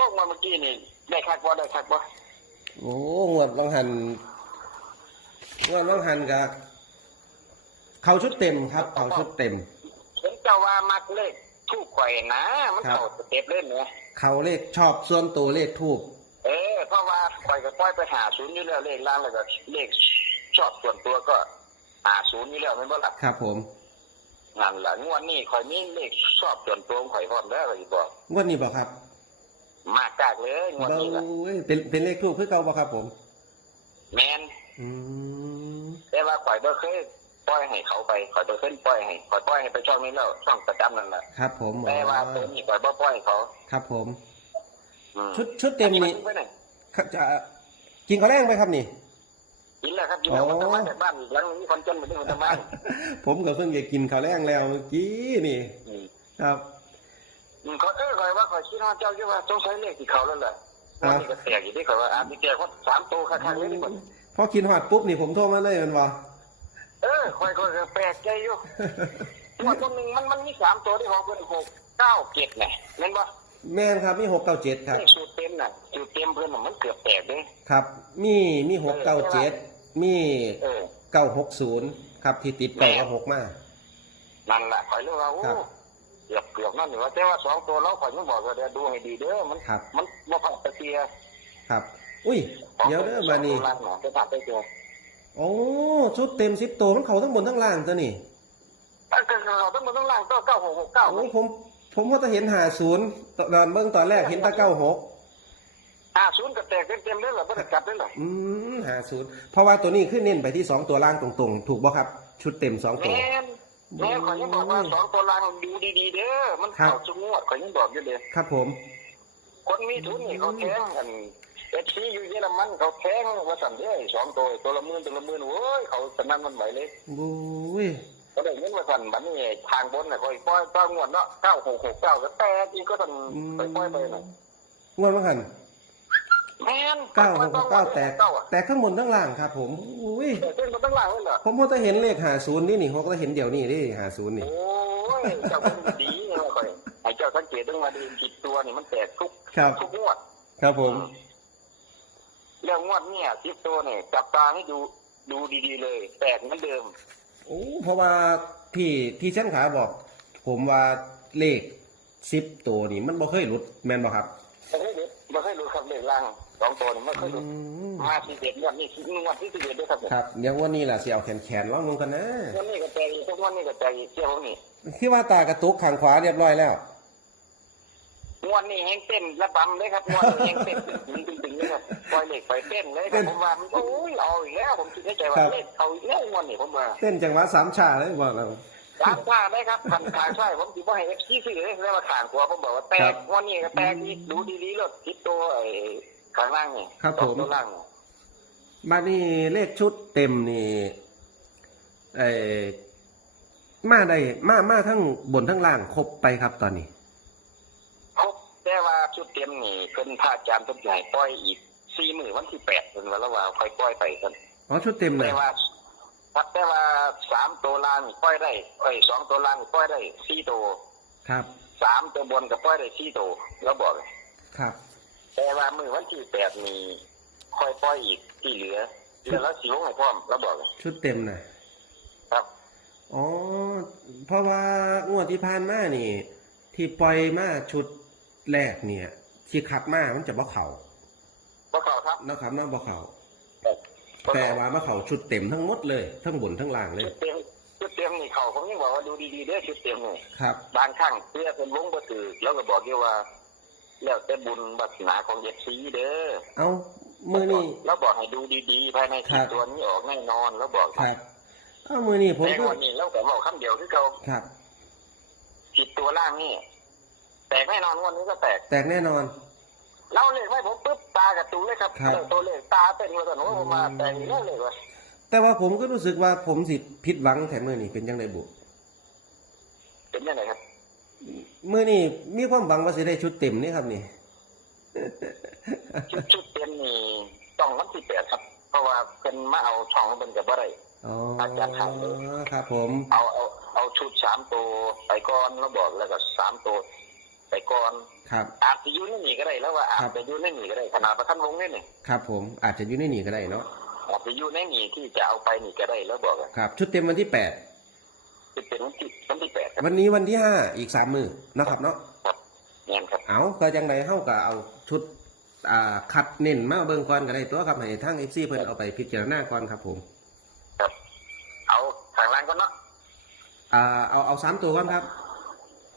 อ้มาเมื่อกี้นี่ได้คักบ่ได้คักบ่โอ้งวดบางหันงวดบางหันกับเขาชุดเต็มครับเขาชุดเต็มเห็นเจ้าว่ามักเลขทูกข่อยนะมันครับเข้าสเต็ปเล่นเนี่ยเขาเลขชอบส่วนตัวเลขทูบเออเพราะว่าข่อยก็ปล่อยไปหาศูนย์อยู่แล้วเลขล่างแล้วก็เลขชอบส่วนตัวก็หาศูนย์อยู่แล้วแม่นบ่ล่ะครับ ผมนั่นล่ะงวดนี้ข่อยมีเลขชอบส่วนตัวของข่อยพร้อมแล้วข่อยสิบอกงวดนี้บอกครับ มากกากเลยงวดเบ้านี้ล่ะเป็นเป็นเลขทูบคือเก่าบ่ครับผม แม่นอืมแต่ว่าข่อยบ่เคยปล่อยให้เขาไปข่อยบ่เคยปล่อยให้ข่อยปล่อยให้ไปช่องนี้แล้วช่องประจำนั่นแหละครับผมแต่ว่าตัวนี้ข่อยบ่ปล่อยให้เขาครับผม อืมชุดชุดเต็มนี่ไปไหนครับจะกินข้าวแรงไหมครับนี่ กินแล้วครับกินแล้วอ๋อมันจะมาจากบ้านอีกหลังนี้คนจนมาที่มันจะมาผมก็เพิ่งจะกินข้าวแรงแล้วเมื่อกี้นี่ อืม ครับ อืมเขาเออข่อยว่าข่อยคิดว่าเจ้าคิดว่าสงสัยเลขที่เขาแล้วแหละอ่าวันนี้ก็แตกอยู่ที่ข่อยว่าอาพี่แกเขาสามตัวข้างๆเลยนี่หมดพอกินหอดปุ๊บนี่ผมโทรมาเลยมันว่าเออข่อยก็แปลกใจอยู่ งวดตัวหนึ่งมันมันมีสามตัวที่ของเพิ่นหกเก้าเจ็ดไงเห็นปะแม่นครับมีหกเก้าเจ็ดครับเลขสูตรเต็มน่ะสูตรเต็มเพิ่นน่ะมันเกือบแตกเลยครับ มีมีหกเก้าเจ็ดมีเออ เก้าหกศูนย์ครับที่ติดเก้ากับหกมา นั่นแหละข่อยเลยว่าโอ้ครับเกือบเกือบนั่นนี่ว่าแต่ว่าสองตัวเราข่อยยังบอกว่าเดี๋ยวดูให้ดีเด้อมันครับ มันบ่ผ่านตะเกียครับ อุ้ย เดี๋ยวเด้อมานี่สองตัวล่างน่ะจะผ่านตะเกียโอ้ชุดเต็มสิบตัวมันเขาทั้งบนทั้งล่างตัวนี่เออคือเราต้องมาต้องล่างก็เก้าหกหกเก้าโอ้ผม ผมว่าจะเห็นหาศูนย์ตอนเบื้องตอนแรกเห็นแตะเก้าหกอ่าศูนย์ก็แตกเต็มๆเลยเหรอไม่ได้กลับเลยเหรออืมหาศูนย์เพราะว่าตัวนี้ขึ้นเน้นไปที่สองตัวล่างตรงๆ ถูกบ่ครับ ชุดเต็มสองตัวแม่น แม่ขอยยังบอกว่าสองตัวล่างดูดีๆเด้อมันครับเข้าจุงวดขอยยังบอกอยู่เด้อครับผม คนมีทุนนี่เขาแทงกันเอฟซีอยู่เยอรมันเขาแทงว่าสั่นเด้อสองตัวตัวละหมื่นตัวละหมื่นโอ้ยเขาสนั่นมันไหวเลยบุ้ยเขาได้เงินมาสั่นบัดนี้ทางบนน่ะคอยปล่อยต้องวดเนาะเก้าหกหกเก้าก็แตกอีกก็ต้องไปปล่อยไปน่ะงวดว่าหัน แม่นเก้าหกเก้าแตก เก้าอะแตกข้างบนทั้งล่างครับผมอุ้ย แต่เส้นมันตั้งหลังเลยเหรอผมพอจะเห็นเลขหาศูนย์นี่นี่ผมก็เห็นเดี๋ยวนี้นี่หาศูนย์นี่ โอ้ยเจ้าคนดีเลยคอยไอ้เจ้าสังเกตตั้งมาดีจิตตัวนี่มันแตกทุกครับ ทุกงวด ครับผมเรื่องงวดเนี่ยจิตตัวเนี่ยจับตาให้ดูดูดีๆเลย แตกเหมือนเดิม โอ้เพราะว่าที่ที่เส้นขาบอก ผมว่าเลขสิบตัวนี่มันบ่เคยหลุดแม่นบ่ครับ ไม่เคยรู้ไม่เคยรู้ครับเลขล่าง สองตัวนี่ไม่เคยรู้อืมมาสี่เจ็ดงวดนี่งวดที่สี่เจ็ดด้วยครับเนี่ยครับเดี๋ยววันนี้ล่ะสิเอาแขนแขนๆลองลงกันนะงวดนี้ก็แตกอีกทุกงวดนี้ก็แตกอีกเจ้าของนี่ที่ว่าตากระตุกข้างขวาเรียบร้อยแล้วงวดนี้แห้งเต้นระบำเลยครับงวดนี้แห้งเต้นตึงตึงๆเลยครับปล่อยเหล็กไปเต้นเลยครับผมว่าโอ้ยเอาอีกแล้วผมคิดในใจว่าครับเลขเอาอีกแล้วงวดนี้ผมว่าเต้นจังหวะสามชาเลยบอกเราสามท่าได้ครับขันขางใช่ผมถือว่าให้เอฟซีซื้อเลยแล้วมาขางขวาผมบอกว่าแตครักบวันนี้ก็แตกอีกดูดีๆรถทิศตัวไอ้ ข้างล่างนี่ครับสองผม ตัวล่างนี่มานี่เลขชุดเต็มนี่เออมาได้มามาทั้งบนทั้งล่างครบไปครับตอนนี้ ครบแต่ว่าชุดเต็มนี่เพิ่นพาจารย์ต้นใหญ่ปล่อยอีกสี่หมื่นวันที่แปดเป็นวันละว่าค่อยปล่อยไปกันอ๋อชุดเต็มเลยแต่ว่าครับแต่ว่าสามตัวล่างนี่ปล่อยได้ไอ้ยสองตัวล่างนี่ปล่อยได้สี่ตัวครับ สามตัวบนก็ปล่อยได้สี่ตัวแล้วบอกเลย ครับ แต่ว่ามือวันที่แปดนี่ค่อยปล่อยอีกที่เหลือเหลือแล้วสิวให้พร้อมแล้วบอกเลยชุดเต็มนะครับอ๋อเพราะว่างวดที่ผ่านมานี่ ที่ปล่อยมาชุดแรกเนี่ย ที่ขัดมามันจะบ่เข่าพวกเขาครับนะครับน้าบ่เข่าพวกแต่เขาว่ามาเข่าชุดเต็มทั้งหมดเลย ทั้งบนทั้งล่างเลยชุดเต็มชุดเต็มนี่เขาผมยังบอกว่าดูดีๆเด้อชุดเต็มนี่ครับบางครั้งเพื่อเป็นวงบ่ถือแล้วก็บอกอยู่ว่า แล้วแต่บุญบัตนาของเย็ดซีเด้อเอามือนี่แล้วบอกให้ดูดีๆภายในครัที่บตัวนี้ออกแน่นอนแล้วบอกครับเอามือนี่ผมแต่ก็วันนี้เราก็บอกคำเดียวคือเขาครับจิตตัวล่างนี่แตกแน่นอนวันนี้ก็แตก แตกแน่นอนเล่าเลขไว้ผมปุ๊บตากับตูเลยครับครับเออตัวเลขตาเป็นว่าสนุกผมมาแตกอีกแล้วเลยวะแต่ว่าผมก็รู้สึกว่าผมสิผิดหวังแถมมือนี่เป็นยังไงบุเป็นยังไงครับ มือนี่มีความหวังว่าสิได้ชุดเต็มนี่ครับนี่ ชุดชุดเต็มนี่ต้องวันที่แปดครับ เพราะว่าเป็นมาเอาช่องเป็นกับอะไรอ๋ออาจารย์ถามเลยครับ ผมเอาเอาเอาชุดสามตัวไปก่อนแล้วบอกแล้วก็สามตัวไปก่อนครับ อาจจะอยู่ในนี่ก็ได้แล้วว่าอาครัจบจะอยู่ในนี่ก็ได้ขนาดประทันวงนี่นี่ครับผมอาจจะอยู่ในนี่ก็ได้เนาะอาจจะอยู่ในนี่ที่จะเอาไปนี่ก็ได้แล้วบอกอะครับ ชุดเต็มวันที่แปด จะเป็นวันที่วันที่แปดครับวันนี้วันที่ห้าอีกสามมือเนาะครับเนาะครับเนี่ยครับเอาก็จังไดเฮาก็เอาชุดอ่าคัดเน้นมาเบิ่งก่อนก็ได้ตัวครับให้ทาง FC เพิ่นเอาไปพิจารณาก่อนครับผมครับ เอาทางล่างก็เนาะอ่าเอาเอาสามตัวก่อนครับ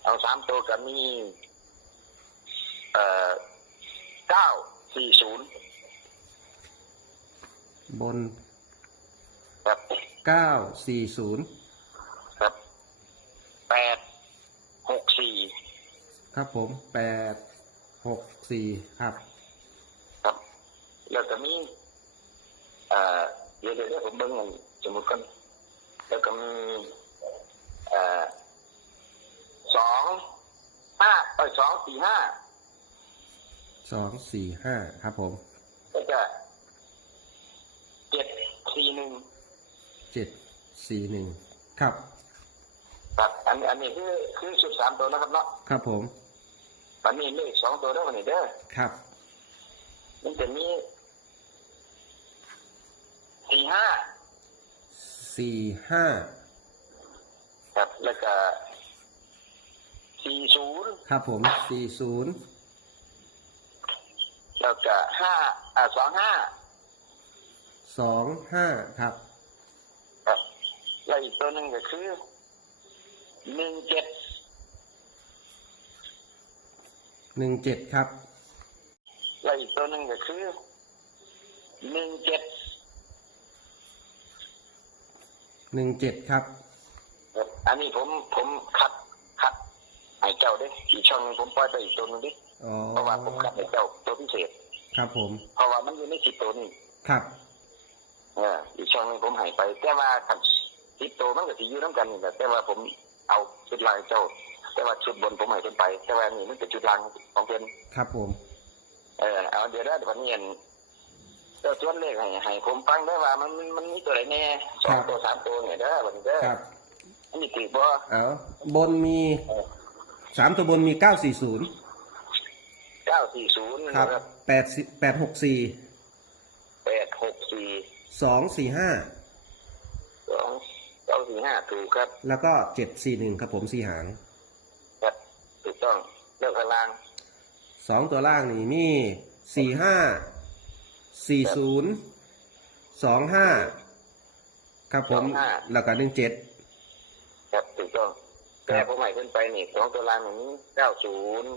เอาสามตัวกับมีเอ่อเก้าสี่ศูนย์บนครับ940ครับ แปดหกสี่ครับผม864ครับครับแล้วก็มีเอ่อเดี๋ยวเดี๋ยวเดี๋ยวผมเบิ่งเงินสมมติกันแล้วก็มีเอ่อสองห้าเอ้ยสองสี่ห้า245ครับผมแล้วก็เจ็ดสี่หนึ่ง741ครับ ครับอันอันนี้คือคือสุดสามตัวนะครับเนาะครับผมวันนี้เลขสองตัวเด้อวันนี้เด้อครับ มันจะมีสี่ห้า45ครับแล้วก็สี่ศูนย์ครับผม40แล้วก็ห้าอ่าสองห้า25ครับครับแล้วอีกตัวหนึ่งก็คือ หนึ่งเจ็ด17ครับ แล้วอีกตัวหนึ่งก็คือหนึ่งเจ็ด17ครับครับ อันนี้ผมผมคัดคัดให้เจ้าเด้อีกช่องหนึงผมปล่อยไปอีกตัวหนึงดิอ๋อ เพราะว่าผมคัดให้เจ้าตัวพิเศษ ครับผม เพราะว่ามันอยู่ในสิบตัวนี่ครับ เอออีกช่องหนึงผมให้ไป แต่ว่าคันสิบตัวมันก็สิอยู่น้ำกันนี่แหละแต่ว่าผม เอาชุดล่างให้เจ้า แต่ว่าชุดบนผมให้เพิ่นไป แต่ว่านี่มันเป็นชุดล่างของเพิ่นครับผม เออเอาเดี๋ยวได้เดี๋ยวผมเรียนเจ้าชวนเลขให้ให้ผมฟังได้ว่ามันมันมันมีตัวไหนแน่สองตัวสามตัวเนี่ยเด้อวันนี้เด้อครับอันนี้ติดบ่เอาบนมีสามตัวบนมีเก้าสี่ศูนย์เก้าสี่ศูนย์ครับแปดแปดหกสี่แปดหกสี่สองสี่ห้าสองส องสี่ห้าถูกครับ แล้วก็เจ็ดสี่หนึ่งครับผมสี่หาง ครับถูกต้องเลือกพลังสองตัวล่างนี่มีสี่ห้าสี่ศูนย์สองห้าครับผมแล้วก็หนึ่งเจ็ดครับถูกต้องครับแต่ผมใหม่ขึ้นไปนี่สองตัวล่างนี้เก้าศูนย์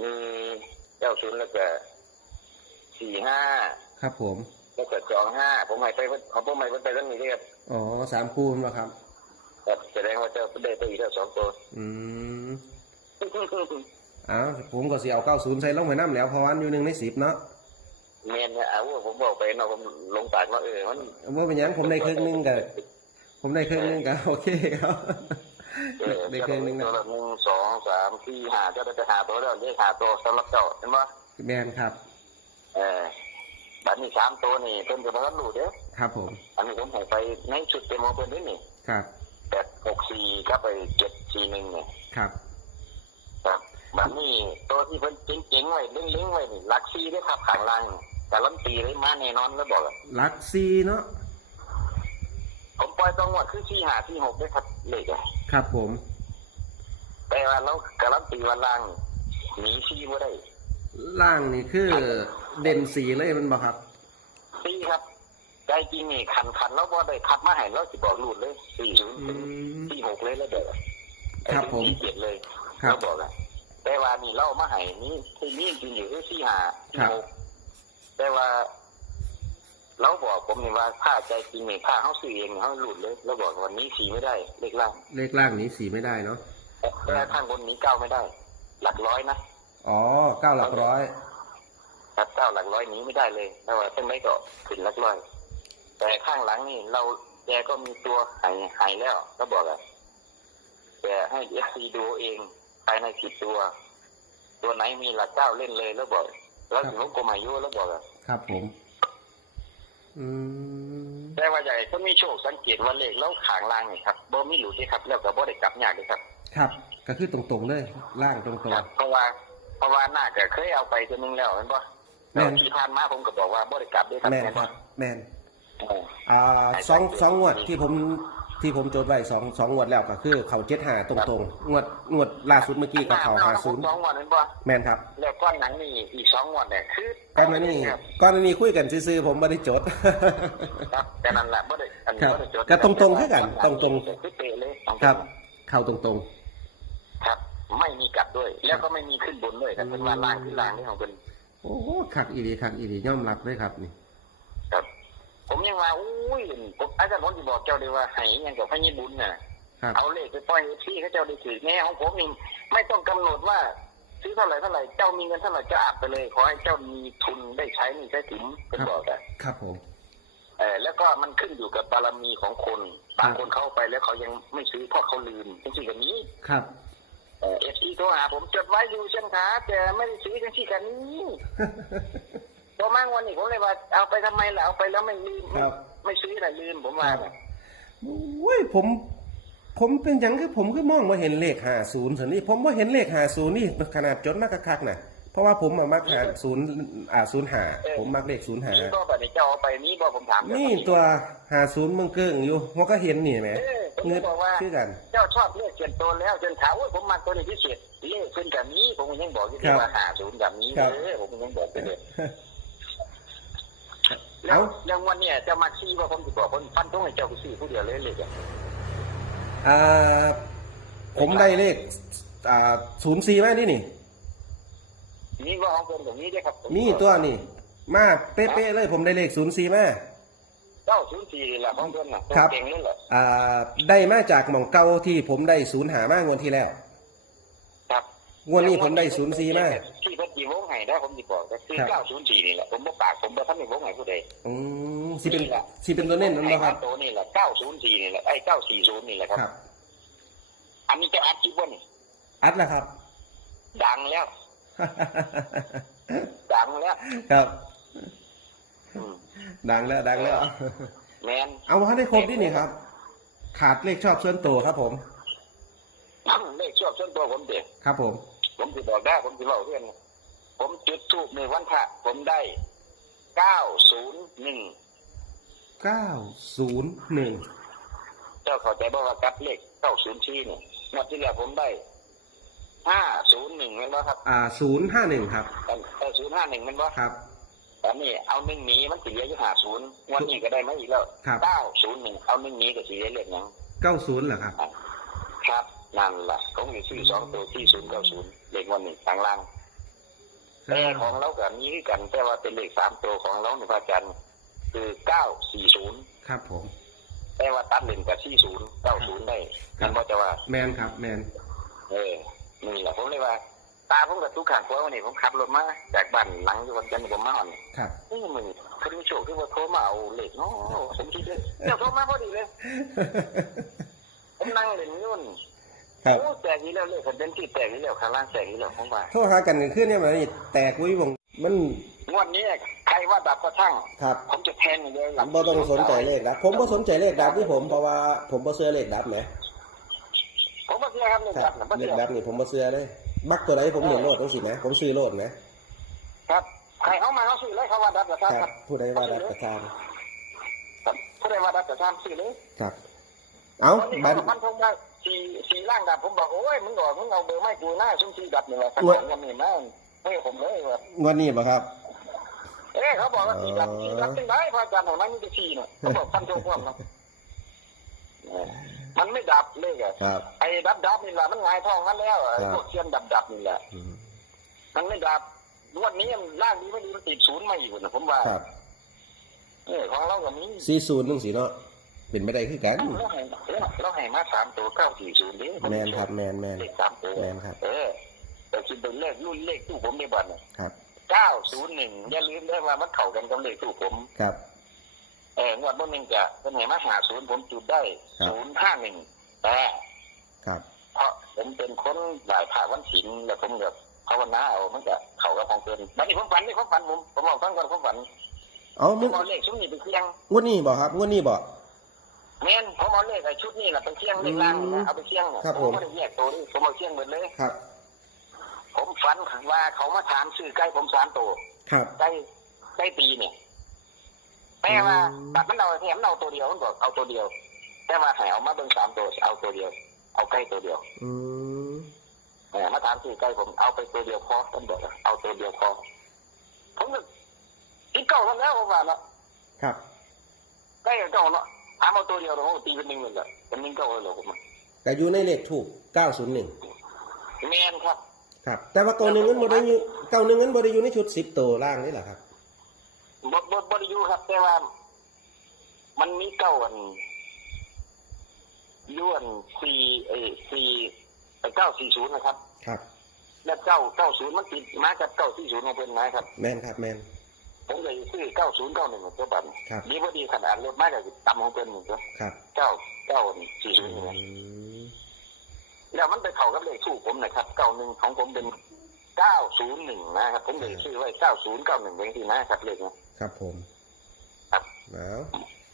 มีเก้าศูนย์แล้วก็สี่ห้าครับผม แล้วก็สองห้าผมใหม่ไปเพิ่นของผมใหม่เพิ่นไปเรื่องนี้เรียบอ๋อสามคูณวะครับครับแสดงว่าเจ้าได้ไปอีกแล้วสองตัวอืมเอ้าวผมก็สิเอาเก้าศูนย์ใส่ลงไปน้ำแล้วเพราะวันอยู่หนึ่งในสิบเนาะเมนเนี่ยเอาว่าผมบอกไปเนาะผมลงปากว่าเออมันว่าเป็นหยังผมได้ครึ่งหนึงกับผมได้ครึ่งหนึงกับโอเคครับเออได้ครึ่งหนึงตันะวละหนึ่งสองสามสี่ห้าเจ้าได้ไปหาตัวแล้วเลขหาตัวสำหรับเจ้าเห็นปะแมนครับ เออ บัดนี้สามตัวนี่เพิ่นจะมารู้เด้อครับผม อันนี้ผมให้ไปในชุดเต็มของเพิ่นด้วยนี่ครับแปดหกสี่ก็ไปเจ็ดสี่หนึ่งเนี่ยครับ ครับบัดนี้ตัวที่เพิ่นเจ๋งๆไว้เล้งๆไว้นี่หลักสี่ได้อครับข้างล่างนี่การันตีเลยมาแน่นอนแล้วบอกอะลักซีเนาะผมปล่อยตัวงวดคือสี่ห้าสี่หกได้อครับเลขอะครับผม แต่ว่าเราการันตีว่าล่างหนีสี่บ่ได้ ล่างนี่คือเด่นสีเลยมันบอกครับสี่ครับใจจริงนี่คันคันแล้วบ่ได้คัดมาให้เราสิบอกรูดเลยสี่ศูนย์อืมสี่หกเลยแล้วเด้อครับผมสี่เจ็ดเลยครับเราบอกอะแต่ว่านี่เรามาให้นี่ที่นี่จริงอยู่คือสี่ห้าสี่หกแต่ว่าเราบอกผมนี่ว่าถ้าใจจริงนี่ถ้าเขาซื้อเองเขาหลุดเลยเราบอกวันนี้สีไม่ได้ เลขล่าง เลขล่างนี้สีไม่ได้เนาะแต่ข้างบนนี้เก้าไม่ได้ หลักร้อยนะ อ๋อเก้าหลักร้อย ครับเก้าหลักร้อยหนี้ไม่ได้เลยแต่ว่าเป็นไม่ก็ขึ้นหลักร้อย แต่ข้างหลังนี่เราแกก็มีตัวหายหายแล้วก็บอกอะแต่ให้เอฟซีดูเองภายในสิบตัว ตัวไหนมีหลักเก้าเล่นเลยแล้วบอก แล้วถึงกรมอายุแล้วบอกอะครับผม อืมแต่ว่าใหญ่ก็มีโชคสังเกตว่าเลขแล้วขางล่างนี่ครับบ่มีหลุดที่ครับ แล้วก็บ่ได้กลับยากเลยครับ ครับ ก็คือตรงๆเลยล่างตรงครับเพราะว่า เพราะว่าน่าจะเคยเอาไปตัวหนึงแล้วเห็นปะแม่นแล้วที่ผ่านมาผมก็บอกว่าบริกลับด้วยครับๆแม่นแม่นครัปะบแม่นเออ อ่าสองสองงวดที่ผมที่ผมจดไว้สองสองงวดแล้วก็คือ เขาเจ็ดหาตรงๆงวดงวดล่าสุดเมื่อกี้ก็เขาหาศูนย์สองงวันเห็นปะแม่นครับแล้วก้อนหนังนี่อีกสองงวันเนี่ยคือก่อนหน้านี้ครับก่อนหน้านี้คุยกันซื่อๆผมไม่ได้จด ครับแต่นั่นแหละบ่ได้อันนี้ครับบ่ได้จดก็ตรงๆคือกันตรงๆ คือเป๊ะเลยครับ เข้าตรงครับ ไม่มีกลับด้วย แล้วก็ไม่มีขึ้นบนด้วยแต่เป็นว่าล่างขึ้นล่างนี่ของเป็นๆโอ้ขักอีดีขักอีดีย่อมรับเลยครับนี่ครับ ผมยังว่าอุ้ยผมอาจารย์ผมจะบอกเจ้าเลยว่าให้ยังกับพระญี่ปุ่นน่ะครับเอาเลขไปปล่อยที่เขาเจ้าได้ถือแง่ของผมนี่ไม่ต้องกำหนดว่าซื้อเท่าไหร่เท่าไหร่เจ้ามีเงินเท่าไหร่เจ้าอัดไปเลยขอให้เจ้ามีทุนได้ใช้นี่ใช้ถิ่มเป็นบอกอะครับผมเออแล้วก็มันขึ้นอยู่กับบารมีของคนบางคนเข้าไปแล้วเขายังไม่ซื้อเพราะเขาลืมจริงๆแบบนี้ครับ เอฟซีโทรหาผมจดไว้อยู่เช่นขาแต่ไม่ได้ซื้อจังที่กันนี้พอมั่งวันนี้ผมเลยว่าเอาไปทำไมล่ะเอาไปแล้วไม่ลืมครับ ไม่ซื้อน่ะลืมผมว่าน่ะโอ้ยผม ผมเป็นอย่างคือผมคือมองมาเห็นเลขหาศูนย์สินี่ผมว่าเห็นเลขหาศูนย์นี่ขนาดจดมากคักๆน่ะเพราะว่าผมมามักหาศูนย์อ่าศูนย์หาผมมักเลขศูนย์หานี่ก็แบบนี้เจ้าเอาไปนี้บอกผมถามนี่ตัวหาศูนย์มึงเกิ้งอยู่มันก็เห็นนี่ไหม เออผม เงิก็บอกว่าชื่อกันเจ้าชอบเลขเขียนตัวแล้วจนถามว่าผมมาตัวนี้พิเศษเลขขึ้นกับนี้ ผมก็ยังบอกอยู่ครับว่าหาศูนย์กับนี้ครับเออผมก็ยังบอกไปเลยแล้เอ้าวแล้ววันเนี้ยเจ้ามักซี่ว่าผมจะบอกคนฟันต้องให้เจ้าไปซื้อผู้เดียวเลยเลยอะอ่าผมได้เลขอ่าศูนย์สี่มานี่นี่นี่ว่าของผมตรงนี้ด้วยครับผมนี่ตัวนี่มาเป๊ะๆเลยผมได้เลขศูนย์สี่มา เจ้าศูนย์สี่แหละของผมน่ะตัวครับ เก่งนี่แหละอ่าได้มาจากหม่องเก่าที่ผมได้ศูนย์หามางวดที่แล้ว ครับงวดนี้ผมได้ศูนย์สี่มาที่เพัจีวงไห้ได้ผมจะบอกก็คือครับ เก้าศูนย์สี่นี่แหละผมบอกปากผมบอกท่านในวงไห้ผู้ใดอืมสิเป็นสิเป็นตัวเน้นนั่นบ่ครับ ตัวนี่แหละเก้าศูนย์สี่นี่แหละไอ้เก้าสี่ศูนย์นี่แหละครับ ครับ อันนี้เจะอัดคลิปวะนี่อัดแล้วครับ ดังแล้ว ดังแล้ว ครับอืม ดังแล้วดังแล้ว แมนเอาให้ได้ครบที่นี่ครับ ขาดเลขชอบส่วนตัวครับผมเลขชอบส่วนตัวผมเด็กครับผม ผมจะบอกได้ผมจะเล่าเรื่องผมจุดทูบในวันพระผมได้เก้าศูนย์หนึ่งเก้าศูนย์หนึ่งเจ้าเข้าใจบอกว่ากับเลขเก้าศูนย์ชี้เนี่ยงวดที่แล้วผมได้ห้าศูนย์หนึ่งเห็นไหมครับ อ่าศูนย์ห้าหนึ่งครับเก้าศูนย์ห้าหนึ่งมันบ่ครับต อนนี้เอาหนึ่งหนี้มันสิเหลืออยู่ห้าศูนย์งวันนี้ก็ได้มาอีกแล้วครับ เก้าศูนย์หนึ่งเอาหนึ่งหนี้ก็สิเหลือเลขหยังเก้าศูนย์เหรอครับ ครับนั่นแหละผมอยู่ชื่อสองตัวที่ศูนย์เก้าศูนย์เลขวันหนึ่งทางล่างแต่ของเรากับนี้คือกันแต่ว่าเป็นเลขสามตัวของเราในพระจันทร์คือเก้าสี่ศูนย์ครับผม แต่ว่าตัดเลนกับสี่ศูนย์เก้าศูนย์ได้ครักับนก็จะว่า แมนครับ แมน เออนี่แหละผมเลยว่า ตาผมกับทุกขังเพราะวันนี้ผมขับรถมาจากบ้านหลังอยู่วันจันทร์ผมมาอ่อนครับนี่มึงคนมีโชคที่ว่าโทรมาเอาเหล็กเนาะผมคิดเลยเจ้าโทรมาพอดีเลยผมนั่งเล่นยุ่นครับโอ้แตกอีกแล้วเลยคนเป็นที่แตกอีกแล้วข้างล่างแตกอีกแล้วผมว่าโทษหากันกันขึ้นเนี่ยมันนี่แตกวิวงมันงวดนี้ใครว่าดับกระทั่งครับ ผมจะแทนอย่างเดียวหลับ่ต้องสนใจเลขดับผมบ่สนใจเลขดับที่ผมเพราะว่าผมบ่เชื่อเลขดับไหมผมมาเสียครับเนี่ยคครัรับบผมเลเสีขยดับนี่ผมบ่เชื่อเลย บักตัวไหนผมเห็นโลดต้องสินะผมซื้อโลดนะ ครับใครเข้ามาเขาซื้อเลยเขาว่าดับกระทั่งคครัรับบผู้ใดว่าดับกระทางครับผู้ใดว่าดับกระทั่งซื้อเลยครับ เอาวันนี้บัเขานบอกมันคงได้สีสีร่างดับผมบอกโอ้ยมึงบอกมึงเอาเบอร์ไม่กูหน้าชุ่มชีดับนี่แหละสักสองวันนี้นะให้ผมเลยว่างวดนี้บ่ครับเอ๊ะเขาบอกว่าสีดับสีดับเป็นไรพระอาจารย์ของนั้นมันจะสีเนาะเขาบอกฟันโชคพวกเนาะเออ มันไม่ดับเลยอะครับ ไอ้ดับดับนี่แหละมันหงายท้องมันแล้วอะไอ้ครับพวกเทียนดับดับนี่แหละอืมมันไม่ดับงวันนี้มันร่างนี้ไม่ดีมันติดศูนย์มาอยู่นะผมว่าครับเออของเรากับนี้สี่ศูนย์นึงสิเนาะเป็นไม่ได้คือกัน เราให้เราให้มาสามตัวเก้าสี่ศูนย์นี้แมนครับแมนแมน เลขสามตัวแมนครับ เออ แต่คิดเป็นเลขรุ่นเลขตู้ผมในบัตรครับ เก้าศูนย์หนึ่งอย่าลืมได้ว่ามันเข้ากันกับเลขตู้ผม ครับ เอองวดเมื่อนึงจะเป็นไงมาหาศูนย์ผมจุดได้ครับศูนย์ห้าหนึ่งแต่ครับเพราะผมเป็นคนหลายผ่าวันศิลแล้วผมแบบภาวนาเอามันจะเข้ากับของเกินวันนี้ผมฝันนี่ผมฝันผมผมบอกตั้งก่อนผมฝันเอาผมึมงเอาเลขซุ้มนี่ไปเคียงงวดนี้บ่ครับงวดนี้บ่แม่นผมเอาเลขไอ้ชุดนี้แหละไปเชี่ยงเลขล่างนี่อืมนะเอาไปเชี่ยงเนี่ยครับผมไม่ได้แยกตัวนี่ผมเอาเชี่ยงหมดเลยครับ ผมฝันว่าเขามาถามชื่อใกล้ผมสามตัวครับใกล้ใกล้ปีเนี่ย แต่ว่าอืมตัดมันเอาแถมเอาตัวเดียวมันบอกเอาตัวเดียว แต่ว่าให้เอามาเบิ่งสามตัวเอาตัวเดียว เอาใกล้ตัวเดียว อืมเออมาถามชื่อใกล้ผมเอาไปตัวเดียวพอมันบอกว่าเอาตัวเดียวพอผมก็คิดเก่าทำแล้วผมว่าเนาะครับใกล้กับเก่าเนาะถามเอาตัวเดียวเราผมก็ตีเป็นหนึ่งเลยเหรอเป็นหนึ่งเก่าเลยเหรอผมอะแต่อยู่ในเลขถูก901แมนครับ ครับ แต่ว่าเก่าหนึ่งนั้นบ่ได้อยู่เก่าหนึ่งนั้นบ่ได้อยู่ในชุด10ตัวล่างนี่แหละครับ บดบดบไดอยูครับ แต่ว่า มันมีเก้าอันยวนสี่เอสี่เก้าสี่ศูนย์นะครับ ครับ แล้วเก้าเก้าศูนย์มันติดมากับเก้าสี่ศูนย์ของเพื่อนนะครับ แม่นครับ แม่นผมเลยซื้อเก้าศูนย์เก้าหนึ่งตัวบัตรครับดีพอดีขนาดรถมากกับต่ำของเพื่อนหนึ่งตัวครับเก้าเก้าสี่อืศูนย์นี่นะมแล้วมันไปเข้ากับเลขถูกผมนะครับ เก้าหนึ่งของผมเป็น เก้าศูนย์หนึ่งนะครับผมเลยซื้อไว้เก้าศูนย์เก้าหนึ่งเป็นที่นะครับเลขนี้ครับผม ครับเอา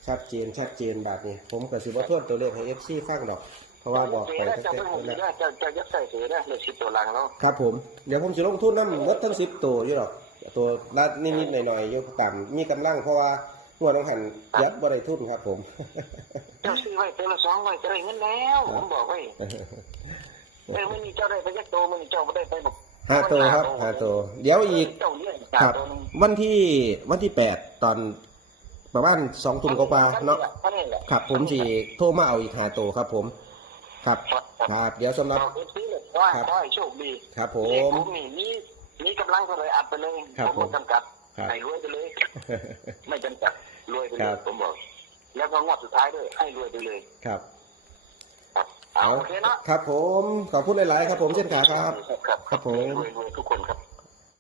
ชัดเจนชัดเจนแบบนี้ ผมก็สิบ่ทวนตัวเลขให้ FC ฟังดอก เพราะว่าบอกไปเจ้าตั้งเจ้าแต่เป็นต้นหูแล้วเจ้าเจ้ายัดใส่เสือได้เลขสิบตัวลังแล้วครับผม เดี๋ยวผมสิลงทุนนำหมดทั้ง10ตัวอยู่ดอกตัวละนิดๆหน่อยๆอยู่ตามมีกำลังเพราะว่าหัวต้องหันยัดบ่ได้ทุนครับ ผมเจ้าซื้อไว้ตัวละสองไว้จะได้เงินแล้ว ผมบอกไว้เออไม่มีเจ้าได้ไปยักโตไม่มีเจ้าไม่ได้ไปบอก ห้าตัวครับห้าตัวเดี๋ยวอีกเจ้าเลี้ยงครับตัวหนึงวันที่วันที่แปดตอนประมาณสองทุ่มกว่าๆเนาะท่นี้แหละครับ ผมสิโทรมาเอาอีกหาตัวครับ ผม ครับ ครับครับ เดี๋ยวสำหรับเอาเอฟซีเลยว่าครับ ขอให้โชคดีครับผเลขม ผมนี่มีมีกำลังเท่าไหรอัดไปเลยครับผมไม่จำกัดครับ ให้รวยไปเลย ไม่จำกัดรวยไปเลครัยบ ผมบอก แล้วก็งวดสุดท้ายด้วยให้รวยไปเลย ครับครับ เอาโอเคเนาะครับผมขอบคุณหลาย ๆ ครับผมเช่นขาครับครับ ครับผม รวยรวยทุกคนครับ